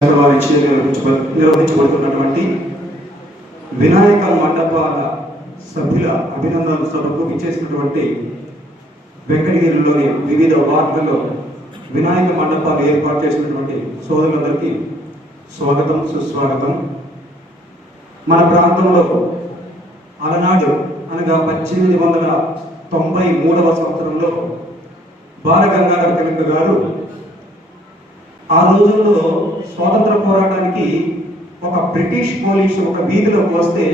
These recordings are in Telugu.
వారిచే నిర్వహించబడుతున్నటువంటి వినాయక మండపాల సభ్యుల అభినందన సభకు ఇచ్చేసినటువంటి వెంకటగిరిలోని వివిధ వార్డులలో వినాయక మండపాలు ఏర్పాటు చేసినటువంటి సోదరులందరికీ స్వాగతం సుస్వాగతం. మన ప్రాంతంలో అలనాడు అనగా పద్దెనిమిది వందల తొంభై మూడవ సంవత్సరంలో బాలగంగాధర తిలక్ గారు ఆ రోజుల్లో స్వాతంత్ర పోరాటానికి ఒక బ్రిటిష్ పోలీసు ఒక వీధిలోకి వస్తే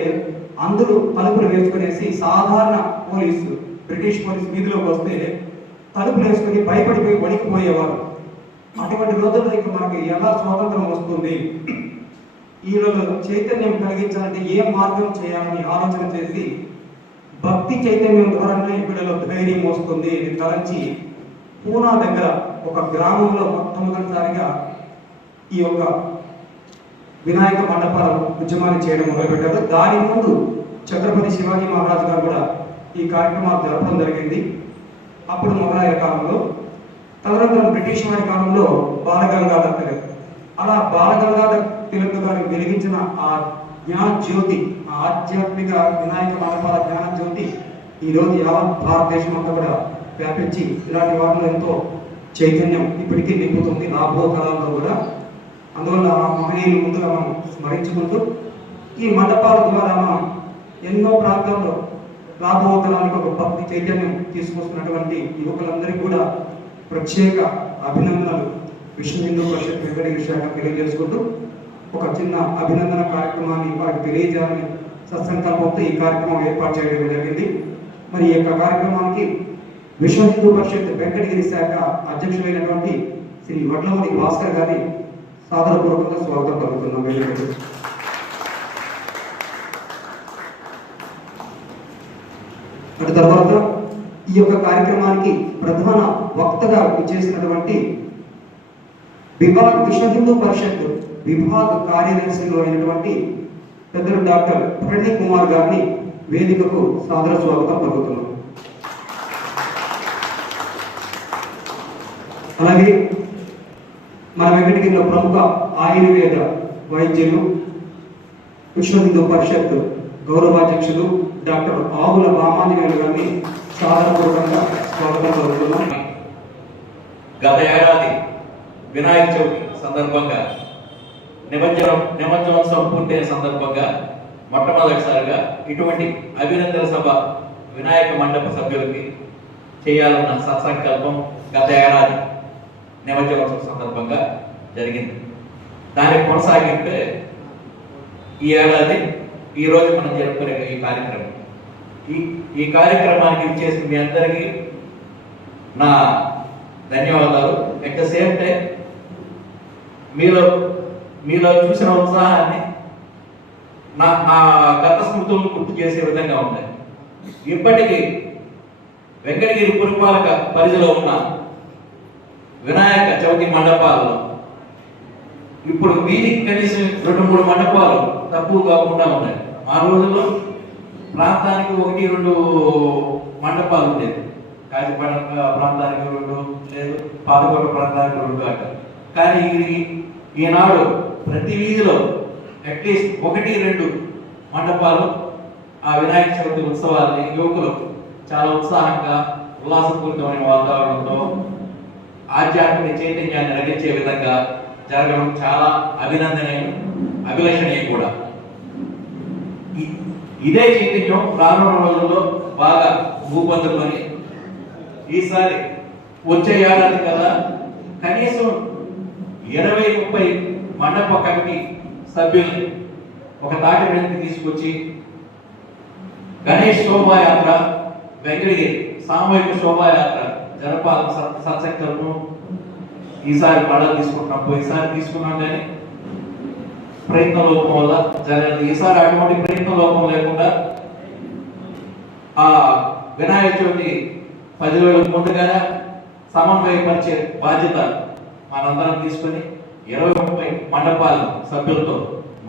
అందరూ తలుపులు వేసుకునేసి సాధారణ పోలీసు బ్రిటిష్ పోలీస్ వీధిలోకి వస్తే తలుపులు వేసుకుని భయపడిపోయి వణికిపోయేవారు. అటువంటి రోజుల్లో ఇక మనకి ఎలా స్వాతంత్రం వస్తుంది? ఈరోజు చైతన్యం కలిగించాలంటే ఏ మార్గం చేయాలని ఆలోచన చేసి భక్తి చైతన్యం ద్వారానే బిడ్డలో ధైర్యం వస్తుంది అని తలంచి పూనా దగ్గర ఒక గ్రామంలో మొట్టమొదటిసారిగా ఈ యొక్క వినాయక మండపాల ఉద్యమాన్ని చేయడం మొదలుపెట్టారు. దాని ముందు ఛత్రపతి శివాజీ మహారాజు గారు కూడా ఈ కార్యక్రమాలు జరపడం జరిగింది. అప్పుడు మొఘలాయల కాలంలో తదనంతరం బ్రిటిష్ వారి కాలంలో బాలగంగాధర్ తిలక్. అలా బాలగంగాధర్ తిలక్ గారు వెలిగించిన ఆ జ్ఞాన జ్యోతి ఆ ఆధ్యాత్మిక వినాయక మండపాల జ్ఞాన జ్యోతి ఈ రోజు యావత్ భారతదేశం అంతా కూడా వ్యాపించి ఇలాంటి వారిలో ఎంతో చైతన్యం ఇప్పటికీ నింపుతుంది. రాబో కాలంలో కూడా అందువల్ల ఆ మహనీయులు ముందుగా మనం స్మరించుకుంటూ ఈ మండపాల ద్వారా మనం ఎన్నో ప్రాంతాల్లో రాబో కాలానికి ఒక భక్తి చైతన్యం తీసుకొస్తున్నటువంటి యువకులందరికీ కూడా ప్రత్యేక అభినందనలు. విశ్వ హిందూ పరిషత్ వెంకటగిరి శాఖ తెలియజేసుకుంటూ ఒక చిన్న అభినందన కార్యక్రమాన్ని వారికి తెలియజేయాలని సత్సంకల్పంతో ఈ కార్యక్రమం ఏర్పాటు చేయడం జరిగింది. మరి ఈ యొక్క కార్యక్రమానికి విశ్వ హిందూ పరిషత్ వెంకటగిరి శాఖ అధ్యక్షులైనటువంటి శ్రీ వడ్లమణి భాస్కర్ గారి సాదరపూర్వకంగా స్వాగతం పలుకుతున్నాం వేదికకు. అటు తర్వాత ఈ యొక్క కార్యక్రమానికి ప్రధాన వక్తగా చేసినటువంటి విభాగ్ విశ్వ హిందూ పరిషత్ విభాగ్ కార్యదర్శిలో అయినటువంటి పెద్దలు డాక్టర్ ప్రణయ్ కుమార్ గారిని వేదికకు సాదర స్వాగతం పలుకుతున్నాం అలాగే మన వెంకటగిరిలో ప్రముఖ ఆయుర్వేద వైద్యులు విశ్వ హిందూ పరిషత్ గౌరవాధ్యక్షులు డాక్టర్ ఆవుల రామాంజనేయులు గారిని సాధారణపూర్వకంగా స్వాగతం కోరుతున్నాం గత ఏడాది వినాయక చవితి సందర్భంగా నిమజ్జనం నిమజ్జనోత్సవం పూర్తయిన సందర్భంగా మొట్టమొదటిసారిగా ఇటువంటి అభినందన సభ వినాయక మండప సభ్యులకి చేయాలన్న సత్సంకల్పం గత ఏడాది నిమజ్జనోత్సవం సందర్భంగా జరిగింది. దాన్ని కొనసాగింపే ఈ ఏడాది ఈరోజు మనం జరుపుకునే ఈ కార్యక్రమం. ఈ ఈ కార్యక్రమానికి ఇచ్చేసిన మీ అందరికీ నా ధన్యవాదాలు. ఎట్ ద సేమ్ టైం మీలో మీలో చూసిన ఉత్సాహాన్ని నా నా గత స్మృతులను గుర్తు చేసే విధంగా ఉన్నాయి. ఇప్పటికీ వెంకటగిరి పురపాలక పరిధిలో ఉన్న వినాయక చవితి మండపాలలో. ఇప్పుడు వీధికి కనీసం రెండు మూడు మండపాలు తక్కువ కాకుండా ఉన్నాయి. ఆ రోజుల్లో ప్రాంతానికి ఒకటి రెండు మండపాలు ఉండేది కాజీపడ ప్రాంతానికి రెండు లేదు పాతకోట ప్రాంతానికి రెండు అట కానీ ఇది ఈనాడు ప్రతి వీధిలో అట్లీస్ట్ ఒకటి రెండు మండపాలు ఆ వినాయక చవితి ఉత్సవాల్ని యువకులు చాలా ఉత్సాహంగా ఉల్లాసపూరితమైన వాతావరణంతో ఆధ్యాత్మిక చైతన్యాన్ని రగించే విధంగా జరగడం చాలా అభినందనీయం అభిలషణీయం కూడా. ఇదే చైతన్యం రానున్న రోజుల్లో బాగా భూపొందుకొని ఈసారి వచ్చే ఏడాది కదా కనీసం ఇరవై ముప్పై మండప కమిటీ సభ్యుల్ని ఒక తాటి వెనక్కి తీసుకొచ్చి గణేష్ శోభాయాత్ర వెంకటగిరి సామూహిక శోభాయాత్ర జరపాలని సత్- ఈసారి మళ్ళా తీసుకుంటున్నాం. పోయినసారి తీసుకున్నాం కానీ ప్రయత్న లోపం వల్ల జరగదు. ఈసారి అటువంటి ప్రయత్న లోపం లేకుండా ఆ వినాయక చవితి పదివేల ముందుగానే సమన్వయపరిచే బాధ్యత మనందరం తీసుకొని ఇరవై ముప్పై మండపాల సభ్యులతో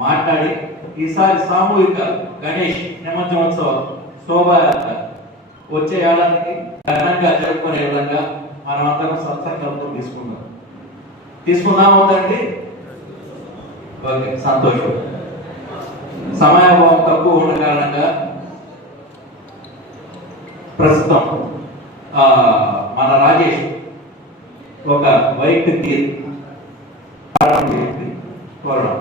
మాట్లాడి ఈసారి సామూహిక గణేష్ నిమజ్జనోత్సవ శోభాయాత్ర వచ్చే ఏడాదికి ఘనంగా జరుపుకునే విధంగా మనమందరం సత్సంకల్పం తీసుకుందాం. తీసుకుందాం అవుతండి ఓకే సంతోషం. సమయాభావం తక్కువ ఉన్న కారణంగా ప్రస్తుతం మన రాజేష్ ఒక వైట్ తీర్ కోరడం.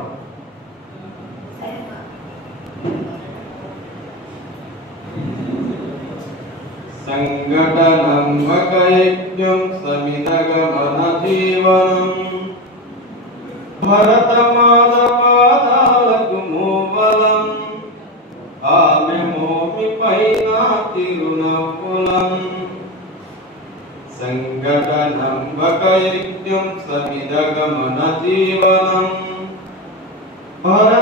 సంఘటనం వకయజ్ఞం సమితగమన జీవనం భరతమాద పాదాలకు మూవలం. ఆమె మోమి పైన తిరునవ్వులం సంఘటనం జీవనం. భరత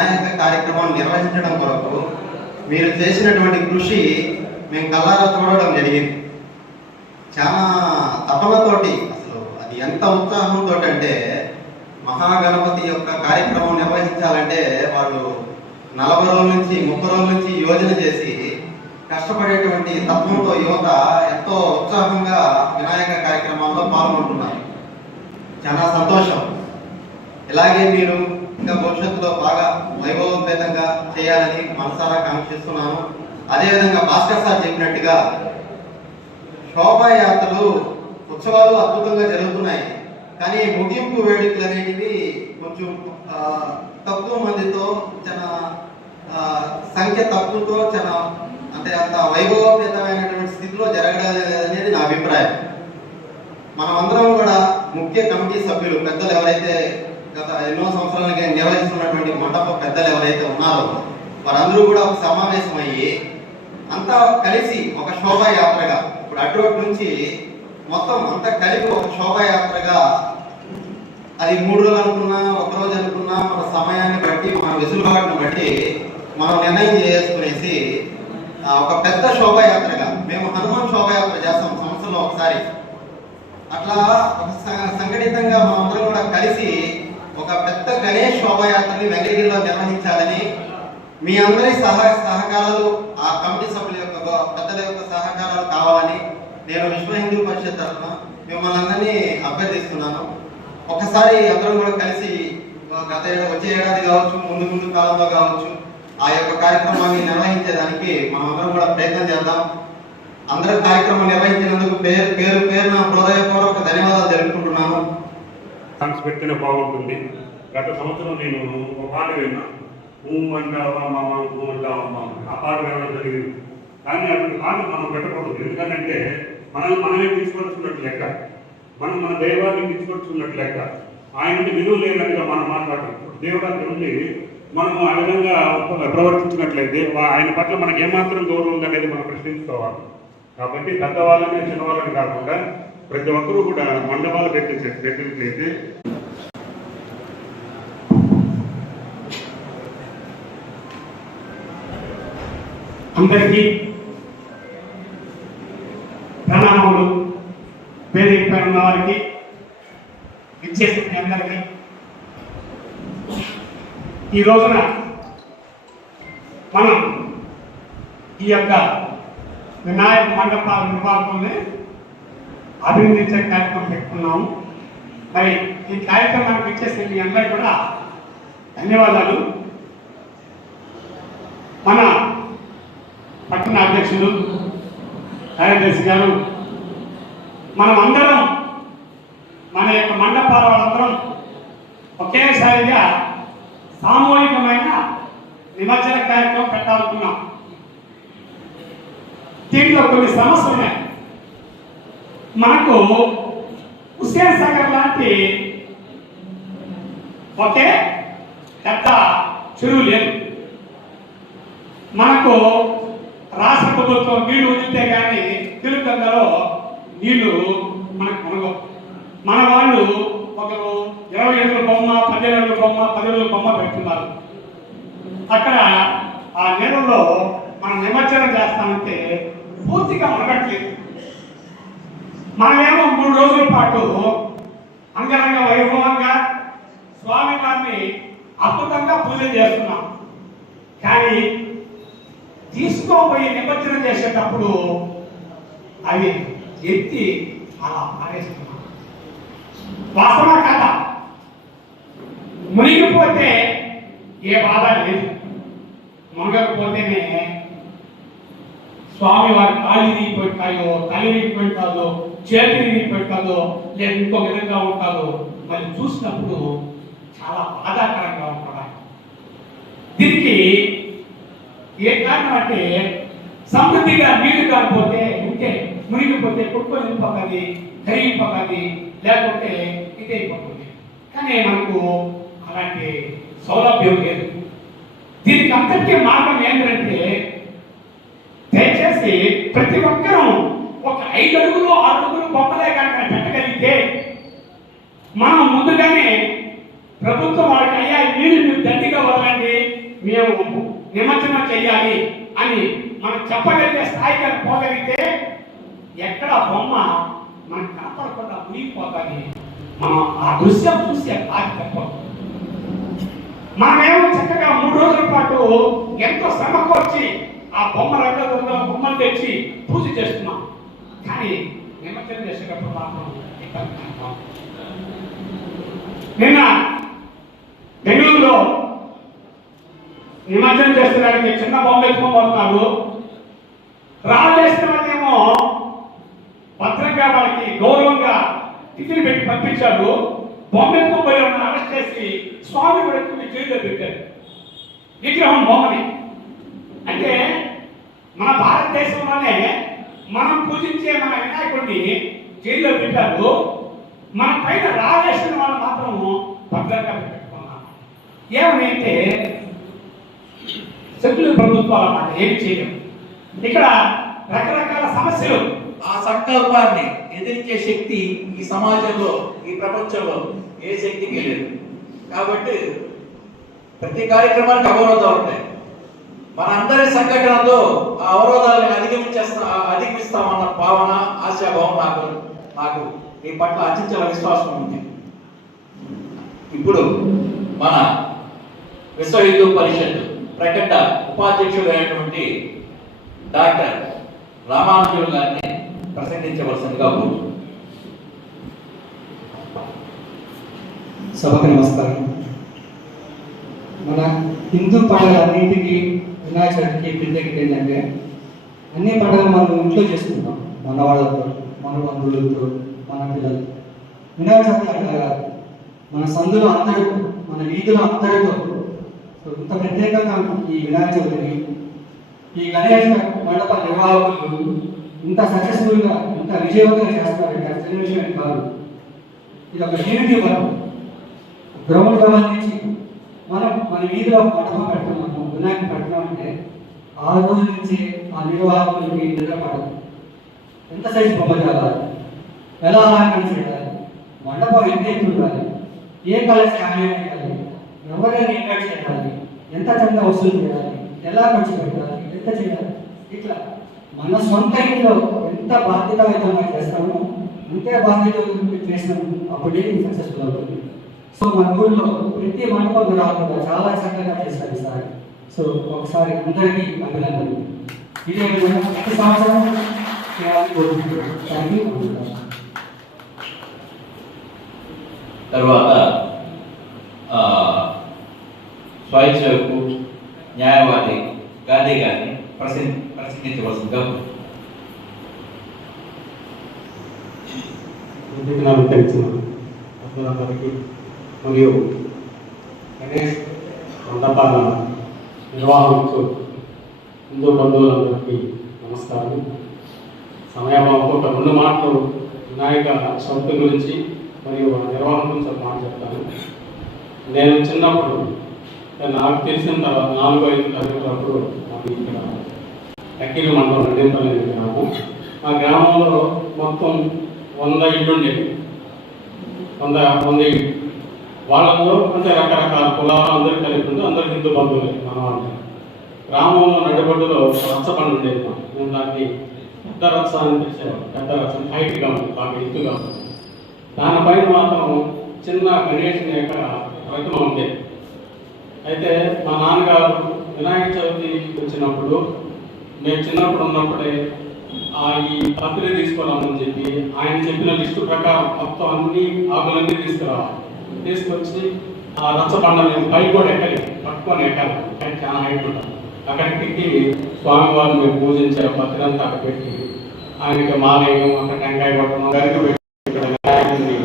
మీరు వినాయక కార్యక్రమం నిర్వహించడం కొరకు మీరు చేసినటువంటి కృషి మేము కళ్ళారా చూడడం జరిగింది. చాలా తపలతోటి అసలు అది ఎంత ఉత్సాహంతో అంటే మహాగణపతి యొక్క కార్యక్రమం నిర్వహించాలంటే వాళ్ళు నలభై రోజుల నుంచి ముప్పై రోజుల నుంచి యోజన చేసి కష్టపడేటువంటి తత్వంతో యువత ఎంతో ఉత్సాహంగా వినాయక కార్యక్రమాల్లో పాల్గొంటున్నారు. చాలా సంతోషం. ఇలాగే మీరు ఇంకా భవిష్యత్తులో బాగా వైభవోపేతంగా చేయాలని మనసారా కాంక్షిస్తున్నాను. అదేవిధంగా భాస్కర్ సార్ చెప్పినట్టుగా శోభాయాత్రలు ఉత్సవాలు అద్భుతంగా జరుగుతున్నాయి. కానీ ముగింపు వేడుకలు అనేటివి కొంచెం తక్కువ మందితో చాలా సంఖ్య తక్కువతో చాలా అంటే అంత వైభవోపేతమైనటువంటి స్థితిలో జరగడం అనేది నా అభిప్రాయం. మనమందరం కూడా ముఖ్య కమిటీ సభ్యులు పెద్దలు ఎవరైతే గత ఎన్నో సంవత్సరాలుగా నిర్వహిస్తున్నటువంటి మండప పెద్దలు ఎవరైతే ఉన్నారో వారందరూ కూడా ఒక సమావేశమయ్యి అంతా కలిసి ఒక శోభాయాత్రగా ఇప్పుడు అటువంటి నుంచి మొత్తం అంతా కలిపి ఒక శోభాయాత్రగా అది మూడు రోజులు అనుకున్నా ఒక రోజు అనుకున్నా మన సమయాన్ని బట్టి మన వెసులుబాటును బట్టి మనం నిర్ణయం చేసుకునేసి ఒక పెద్ద శోభాయాత్రగా మేము హనుమాన్ శోభాయాత్ర చేస్తాం సంవత్సరంలో ఒకసారి. అట్లా సంఘటితంగా మనందరం కూడా కలిసి ఒక పెద్ద గణేష్ శోభాయాత్రని వెంకటగిరిలో నిర్వహించాలని మీ అందరి సహ సహకారాలు ఆ కమిటీ సభ్యుల యొక్క పెద్దల యొక్క సహకారాలు కావాలని నేను విశ్వ హిందూ పరిషత్ తరఫున మిమ్మల్ని అందరినీ అభ్యర్థిస్తున్నాను. ఒకసారి అందరం కూడా కలిసి గత వచ్చే ఏడాది కావచ్చు ముందు ముందు కాలంలో కావచ్చు ఆ యొక్క కార్యక్రమాన్ని నిర్వహించేదానికి మనం అందరం కూడా ప్రయత్నం చేద్దాం. అందరూ కార్యక్రమం నిర్వహించినందుకు పేరు పేరు పేరున హృదయపూర్వక ధన్యవాదాలు తెలుపుకుంటున్నాను. సాంగ్స్ పెడితేనే బాగుంటుంది. గత సంవత్సరం నేను ఒక పాట విన్నా. ఊ అంటావా మామ ఊ అంటావా మామ ఆ పాట వినడం జరిగింది. కానీ అటువంటి పాట మనం పెట్టకూడదు. ఎందుకంటే మనల్ని మనమే తీసుకొచ్చుకున్నట్టు లెక్క. మనం మన దైవాన్ని తీసుకొచ్చుకున్నట్టు లెక్క. ఆయన విలువ లేనట్టుగా మనం మాట్లాడటం దేవుడు ఉండి మనం ఆ విధంగా ప్రవర్తించినట్లయితే ఆయన పట్ల మనకి ఏమాత్రం గౌరవం అనేది మనం ప్రశ్నించుకోవాలి. కాబట్టి పెద్దవాళ్ళని చిన్నవాళ్ళని కాకుండా ప్రతి ఒక్కరూ కూడా మండపాలు పెట్టించే పెట్టినట్లయితే అందరికీ ప్రణామములు. వేదిక ఉన్న వారికి ఇచ్చేసిన అందరికీ. ఈ రోజున మనం ఈ యొక్క వినాయక మండపాల నిర్వాహకుల్ని అభినందించే కార్యక్రమం పెట్టుకున్నాము. మరి ఈ కార్యక్రమానికి ఇచ్చేసిన మీ అందరికీ కూడా ధన్యవాదాలు. మన పట్టణ అధ్యక్షులు కార్యదర్శి గారు మనం అందరం మన యొక్క మండపాల వాళ్ళందరం ఒకేసారిగా సామూహికమైన నిమజ్జన కార్యక్రమం పెట్టాలనుకున్నాం. దీంట్లో కొన్ని సమస్యలు ఉన్నాయి మనకు హుస్సేన్ సాగర్ లాంటి ఒకే పెద్ద చెరువు లేదు. మనకు రాష్ట్ర ప్రభుత్వం నీళ్ళు వదిలితే కానీ తెలుగంగలో నీళ్ళు మనకు మునగవు. మన వాళ్ళు ఒకరు ఇరవై ఏళ్ళ బొమ్మ పదిహేను ఏళ్ళ బొమ్మ పది బొమ్మ పెడుతున్నారు. అక్కడ ఆ నీళ్ళలో మనం నిమజ్జనం చేస్తామంటే పూర్తిగా మునగట్లేదు. మనమేమో మూడు రోజుల పాటు అంగరంగ వైభవంగా స్వామి వారిని అద్భుతంగా పూజ చేస్తున్నాం. కానీ తీసుకోబోయి నిమజ్జనం చేసేటప్పుడు అవి ఎత్తి అలా పారేస్తున్నాం. వాసన కథ మునిగిపోతే ఏ బాధ లేదు. మునగకపోతేనే స్వామి వారి కాళ్ళు ఇరిగిపోయి కాయో తల్లి ఇరిగిపోయి కాదో చేతిని ఇరిగిపోయి కాదో లేదా ఇంకో విధంగా ఉంటుందో మరి చూసినప్పుడు చాలా బాధాకరంగా ఉంటాడు దీనికి ఏ కారణం అంటే సమృద్ధిగా నీళ్ళు కాకపోతే ఉంటే మునిగిపోతే కుట్టుకొని వెళ్ళిపోతుంది కరిగిపోతుంది లేకుంటే ఇదైపోతుంది. కానీ మనకు అలాంటి సౌలభ్యం లేదు. దీనికి అంతటికీ మార్గం ఏంటంటే దయచేసి ప్రతి ఒక్కరూ ఐదు అడుగులు ఆరు అడుగులు బొమ్మలే కనుక పెట్టగలిగితే మనం ముందుగానే ప్రభుత్వం వాళ్ళకి అయ్యా మీరు మీరు దండిగా వదలండి మేము నిమజ్జనం చేయాలి అని మనం చెప్పగలిగే స్థాయికి పోగలిగితే ఎక్కడ బొమ్మ మనం కనపడకుండా మునిగిపోతుంది. మనం ఆ దృశ్యం చూసి బాధ తప్పదు. మనమేమో చక్కగా మూడు రోజుల పాటు ఎంతో శ్రమకొచ్చి ఆ బొమ్మ రంగుల బొమ్మలు తెచ్చి పూజ చేస్తున్నాం. కానీ నిమజ్జనం చేసేటప్పుడు మాత్రం నిన్న బెంగళూరులో నిమజ్జనం చేస్తున్నాడు చిన్న బొమ్మ ఎత్తుకోబోతున్నారు రాజేసిన వాళ్ళేమో భద్రంగా వాళ్ళకి గౌరవంగా టిఫిన్ పెట్టి పంపించాడు బొమ్మ ఎత్తుకుపోయి ఉన్న అరెస్ట్ చేసి స్వామి కూడా ఎత్తుకుని జైల్లో పెట్టారు. విగ్రహం బొమ్మని అంటే మన భారతదేశంలోనే మనం పూజించే మన వినాయకుడిని జైల్లో పెట్టారు. మన పైన రాజేసిన వాళ్ళు మాత్రం భద్రంగా పెట్టుకున్నారు. ఏమని సెక్యులర్ ప్రభుత్వాలు అన్నమాట ఏమి చేయలేము. ఇక్కడ రకరకాల సమస్యలు. ఆ సంకల్పాన్ని ఎదిరించే శక్తి ఈ సమాజంలో ఈ ప్రపంచంలో ఏ శక్తికి లేదు. కాబట్టి ప్రతి కార్యక్రమానికి అవరోధాలు ఉంటాయి. మన అందరి సంఘటనతో ఆ అవరోధాలను అధిగమించేస్తా అధిగమిస్తామన్న భావన ఆశాభావం నాకు నాకు నీ పట్ల అత్యంత విశ్వాసం ఉంది. ఇప్పుడు మన విశ్వ హిందూ పరిషత్ ప్రకట ఉపాధ్యక్షుడైనటువంటి డాక్టర్ రామానుజుడు గారిని ప్రసంగించవలసిందిగా కోరుతున్నాను. సభకు నమస్కారం. మన హిందూ పండుగలన్నింటికి వినాయక చవితికి ప్రత్యేకత ఏంటంటే అన్ని పండుగలు మనం ఇంట్లో చేసుకుంటాం. మన వాళ్ళతో మన బంధువులతో మన పిల్లలు వినాయక చవితి అట్లా కాదు. మన సందులో అందరూ మన వీధిలో అందరితో. ఇంత ప్రత్యేకంగా ఈ వినాయక చవితిని ఈ గణేష మండప నిర్వాహకులు ఇంత సక్సెస్ఫుల్గా ఇంత విజయవంతంగా చేస్తారు అది చిన్న విషయం కాదు. ఇది ఒక యూనిటీ మనం గ్రౌండ్ సంబంధించి మనం మన వీధిలో మండపం పెడుతున్నాము వినాయక పెట్టడం అంటే ఆ రోజు నుంచి ఆ నిర్వాహకులకి నిద్రపడదు. ఎంత సైజు బొమ్మ కావాలి ఎలా అలంకరణ చేయాలి? మండపం ఎంత ఎత్తు ఉండాలి? ఏ కలర్స్ స్కాన్ చేయాలి? ఎవరైనా ఇన్వైట్ చేయాలి ఎంత చందా వసూలు చేయాలి? ఎలా ఖర్చు పెట్టాలి? ఎంత చేయాలి? ఇట్లా మన సొంత ఇంట్లో ఎంత బాధ్యతాయుతంగా చేస్తామో అంతే బాధ్యత చేస్తాము అప్పుడే సక్సెస్ఫుల్ అవుతుంది. సో మన ఊళ్ళో ప్రతి మండపం కూడా చాలా చక్కగా చేస్తారు ఈసారి సో ఒకసారి అందరికీ అభినందనలు. ఇదే విధంగా ప్రతి సంవత్సరం? చేయాలని కోరుకుంటున్నాను థ్యాంక్ యూ తర్వాత ఆ, స్వయంసేవకు న్యాయవాది గాంధీ గారిని ప్రసంగి ప్రసంగించవలసిందిగా విఘ్నాలు తెలిసిన భక్తులందరికీ మరియు గణేష్ మండపాల నిర్వాహకులు హిందూ బంధువులందరికీ నమస్కారం సమయాభావంతో ఒక రెండు మాటలు వినాయక సంస్థ గురించి మరియు నిర్వహణ గురించి ఒక మాట చెప్తాను. నేను చిన్నప్పుడు నాకు తెలిసిన తర్వాత నాలుగు ఐదు తరగతులప్పుడు మాకు ఇక్కడ అఖిల మండలం రెడ్డిపల్లి గ్రామం. మా గ్రామంలో మొత్తం వంద ఇళ్ళు ఉండేవి. వంద వంద ఇళ్ళు. వాళ్ళలో అంటే రకరకాల కులాలు అందరూ కలిపి ఉంటే అందరూ హిందూ బంధువులే మన వాళ్ళు గ్రామంలో నడిబడ్డులో రచ్చబండి పండు ఉండేది మేము దాన్ని పెద్ద రచ్చ అని పెద్ద రచ్చ హైట్గా ఉంది బాగా ఎత్తుగా ఉంది. దానిపైన మాత్రం చిన్న గణేషుని యొక్క ప్రతిమ ఉండేది అయితే మా నాన్నగారు వినాయక చవితి వచ్చినప్పుడు నేను చిన్నప్పుడు ఉన్నప్పుడే ఆ ఈ పత్రిక తీసుకురామని చెప్పి ఆయన చెప్పిన లిస్టు ప్రకారం మొత్తం అన్ని ఆకులన్నీ తీసుకురావాలి. తీసుకొచ్చి ఆ రచ్చ బండ మేము పై కూడా ఎక్కాలి పట్టుకొని ఎక్కాలి. కానీ చాలా హైట్ ఉంటాం అక్కడికి స్వామి స్వామివారిని మేము పూజించే భద్రంతా అక్కడ పెట్టి ఆయనకి మాలయం అక్కడ టెంకాయ కొట్టడం గరికి పెట్టి ఇక్కడ వినాయకుడిని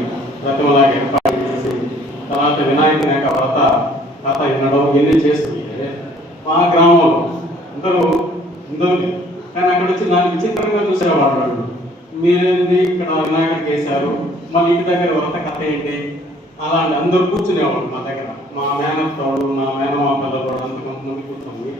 ప్రతిమలాగా ఏర్పాటు చేసి తర్వాత వినాయకుని యొక్క వ్రత కథ వినడం ఇవన్నీ చేస్తుంది. మా గ్రామంలో అందరూ హిందువులు కానీ అక్కడ వచ్చి నాకు విచిత్రంగా చూసేవాడు వాళ్ళు. మీరేంది ఇక్కడ వినాయకుడికి వేశారు మళ్ళీ ఇంటి దగ్గర వ్రత కథ ఏంటి? అలాంటి అందరూ కూర్చునేవాళ్ళు మా దగ్గర. మా మేనత్తోడు నా మేనమా పిల్లలు అంత కొంతమంది కూర్చొని